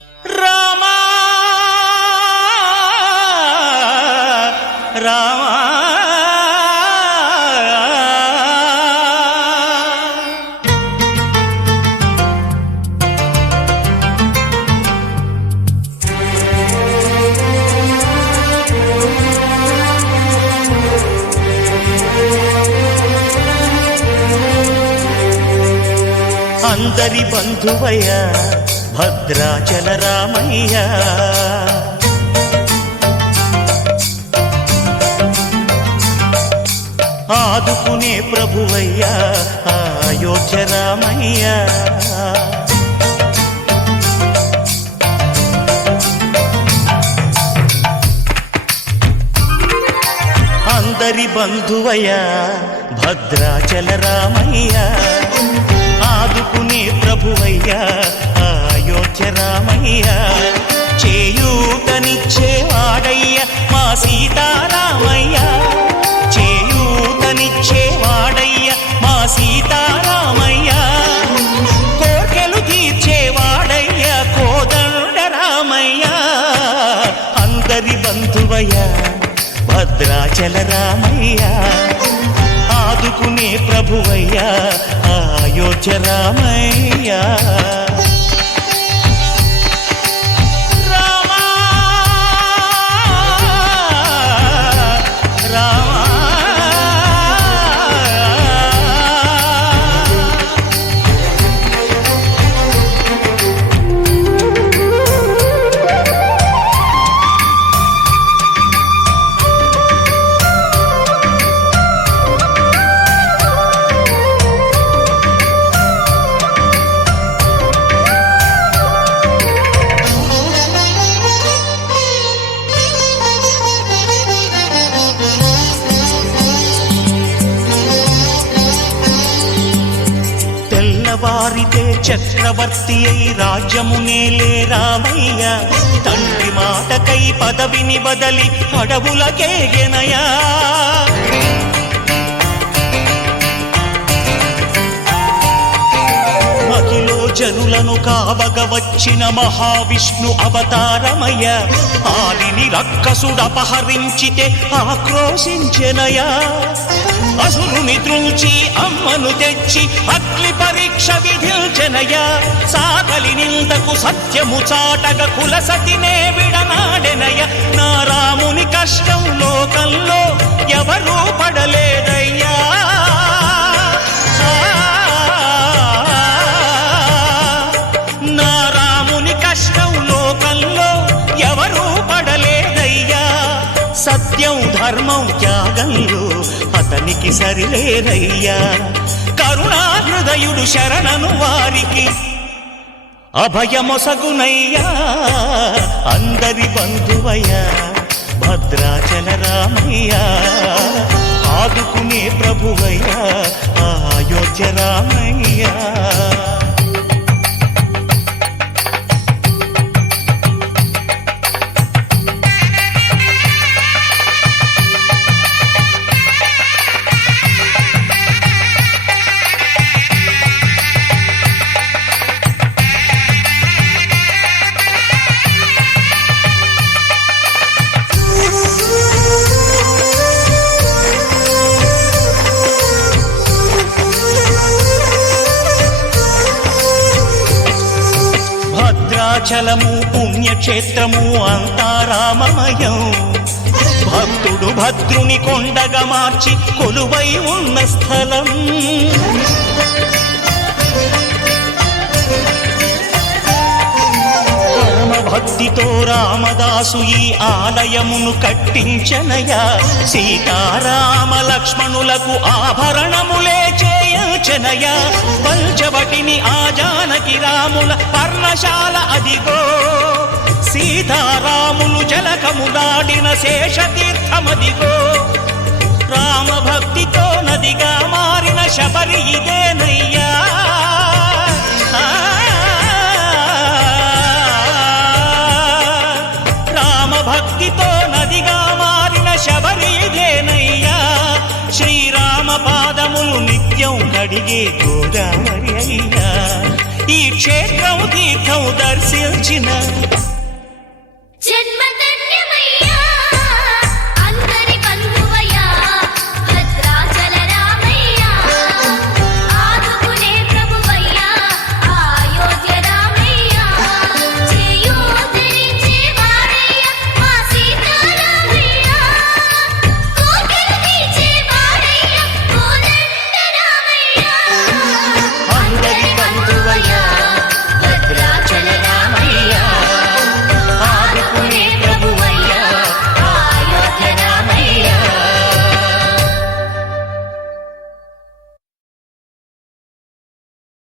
రామా రామా అందరి బంధువయ్య భద్రాచల రామయ్య ఆదుకునే ప్రభువయ్య అయోధ్య రామయ్య అందరి బంధువయ్య భద్రాచల రామయ్య ఆదుకునే ప్రభువయ్యా అయోధ్య రామయ్య చేయూతనిచ్చేవాడయ్య మా సీతారామయ్య చేయూతనిచ్చేవాడయ్య మా సీతారామయ్య కోర్కెలు తీర్చేవాడయ్య కోదండ రామయ్య అందరి బంధువయ్య భద్రాచల రామయ్య ఆదుకునే ప్రభువయ్యా అయోధ్య రామయ్య వారితే చక్రవర్తి అయి రాజ్యమునేలే రామయ్య తండ్రి మాటకై పదవిని బదలి అడవులకేగెనయా మహిలో జనులను కావగ వచ్చిన మహావిష్ణు అవతారమయ్య ఆలిని రక్కసుడపహరించితే ఆక్రోశించెనయా అసురుని త్రుంచి అమ్మను తెచ్చి అగ్ని పరీక్ష విధించెనయా సాగలి నిందకు సత్యము చాటగ కులసతినే విడనాడెనయ నా రాముని కష్టం లోకంలో ఎవరూ పడలేదయ్యా నా రాముని కష్టం లోకంలో ఎవరూ పడలేదయ్యా సత్యం ధర్మం త్యాగంలో అతనికి సరిలేరయ్యా కరుణా హృదయుడు శరణను వారికి అభయమొసగునయ్యా అందరి బంధువయ్యా భద్రాచల రామయ్య ఆదుకునే ప్రభువయ్యా అయోధ్య రామయ్య భద్రాచలము పుణ్యక్షేత్రము అంతా రామమయం భక్తుడు భద్రుని కొండగా మార్చి కొలువై ఉన్న స్థలం భక్తితో రామదాసు ఈ ఆలయమును కట్టించనయా సీతారామ లక్ష్మణులకు ఆభరణములే చేయచనయా పంచవటిని ఆ జానకి రాముల పర్ణశాల అదిగో సీతారాములు జలకములాడిన శేషతీర్థమదిగో రామ భక్తితో నదిగా మారిన శబరి ఇదేనయ్యా భక్తితో నదిగా మారిన శబరి ఇదేనయ్యా శ్రీరామ పాదములు నిత్యం కడిగే గోదావరి అయ్యా ఈ క్షేత్రం తీర్థం తీర్థం దర్శించిన జన్మత